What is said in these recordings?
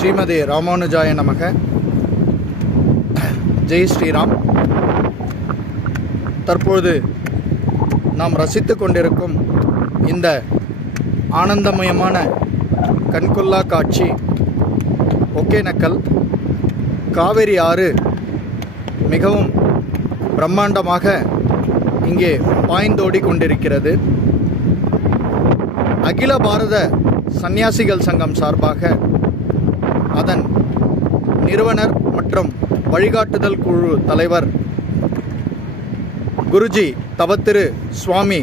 ஸ்ரீமதே ராமானுஜாய நமக. ஜெய் ஸ்ரீராம். தற்பொழுது நாம் ரசித்து கொண்டிருக்கும் இந்த ஆனந்தமயமான கண்கொள்ளா காட்சி ஒகேனக்கல் காவேரி ஆறு மிகவும் பிரம்மாண்டமாக இங்கே பாய்ந்தோடி கொண்டிருக்கிறது. அகில பாரத சந்நியாசிகள் சங்கம் சார்பாக அதன் நிறுவனர் மற்றும் வழிகாட்டுதல் குழு தலைவர் குருஜி தவத்திரு சுவாமி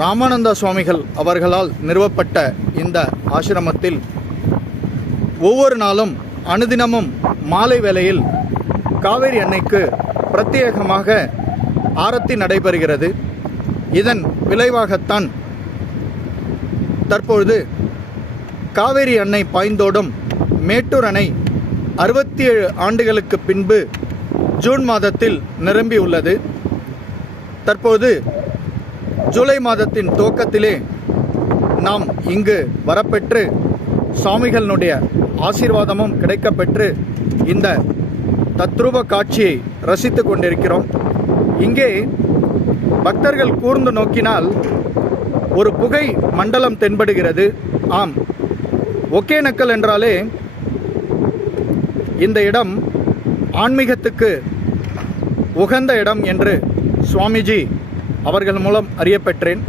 ராமானந்த சுவாமிகள் அவர்களால் நிறுவப்பட்ட இந்த ஆசிரமத்தில் ஒவ்வொரு நாளும் அனுதினமும் மாலை வேளையில் காவேரி அன்னைக்கு பிரத்யேகமாக ஆரத்தி நடைபெறுகிறது. இதன் விளைவாகத்தான் தற்பொழுது காவேரி அன்னை பாய்ந்தோடும் மேட்டூர் அணை 67 ஆண்டுகளுக்கு பின்பு ஜூன் மாதத்தில் நிரம்பியுள்ளது. தற்போது ஜூலை மாதத்தின் துவக்கத்திலே நாம் இங்கு வரப்பெற்று சுவாமிகளினுடைய ஆசீர்வாதமும் கிடைக்கப்பெற்று இந்த தத்ரூப காட்சியை ரசித்து கொண்டிருக்கிறோம். இங்கே பக்தர்கள் கூர்ந்து நோக்கினால் ஒரு புகை மண்டலம் தென்படுகிறது. ஆம், ஒகேனக்கல் என்றாலே இந்த இடம் ஆன்மீகத்துக்கு உகந்த இடம் என்று சுவாமிஜி அவர்கள் மூலம் அறியப்பெற்றேன்.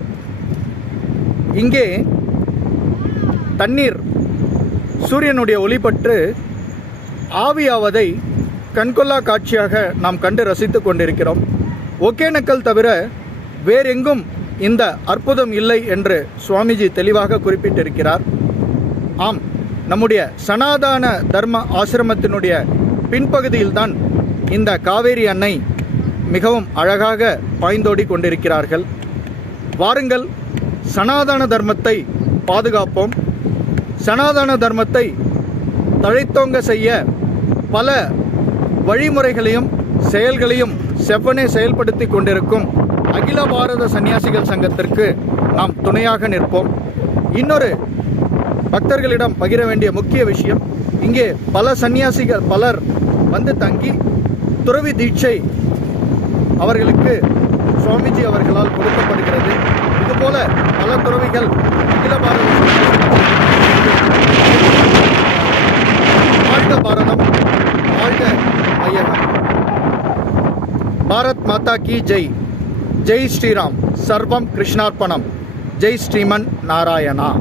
இங்கே தண்ணீர் சூரியனுடைய ஒளிபட்டு ஆவியாவதை கண்கொள்ளா காட்சியாக நாம் கண்டு ரசித்து கொண்டிருக்கிறோம். ஒகேனக்கல் தவிர வேறெங்கும் இந்த அற்புதம் இல்லை என்று சுவாமிஜி தெளிவாக குறிப்பிட்டிருக்கிறார். ஆம், நம்முடைய சனாதன தர்ம ஆசிரமத்தினுடைய பின்பகுதியில்தான் இந்த காவேரி அன்னை மிகவும் அழகாக பாய்ந்தோடி கொண்டிருக்கிறார்கள். வாருங்கள், சனாதன தர்மத்தை பாதுகாப்போம். சனாதன தர்மத்தை தழைத்தோங்க செய்ய பல வழிமுறைகளையும் செயல்களையும் செவ்வனே செயல்படுத்தி கொண்டிருக்கும் அகில பாரத சந்நியாசிகள் சங்கத்திற்கு நாம் துணையாக நிற்போம். இன்னொரு பக்தர்களிடம் பகிர வேண்டிய முக்கிய விஷயம், இங்கே பல சந்நியாசிகள் பலர் வந்து தங்கி துறவி தீட்சை அவர்களுக்கு சுவாமிஜி அவர்களால் கொடுக்கப்படுகிறது. இதுபோல பல துறவிகள் அகில பாரத வாழ்க பாரதம், வாழ்க வையகம். பாரத் மாதா கி ஜெய். ஜெய் ஸ்ரீராம். சர்வம் கிருஷ்ணார்ப்பணம். ஜெய் ஸ்ரீமன் நாராயணா.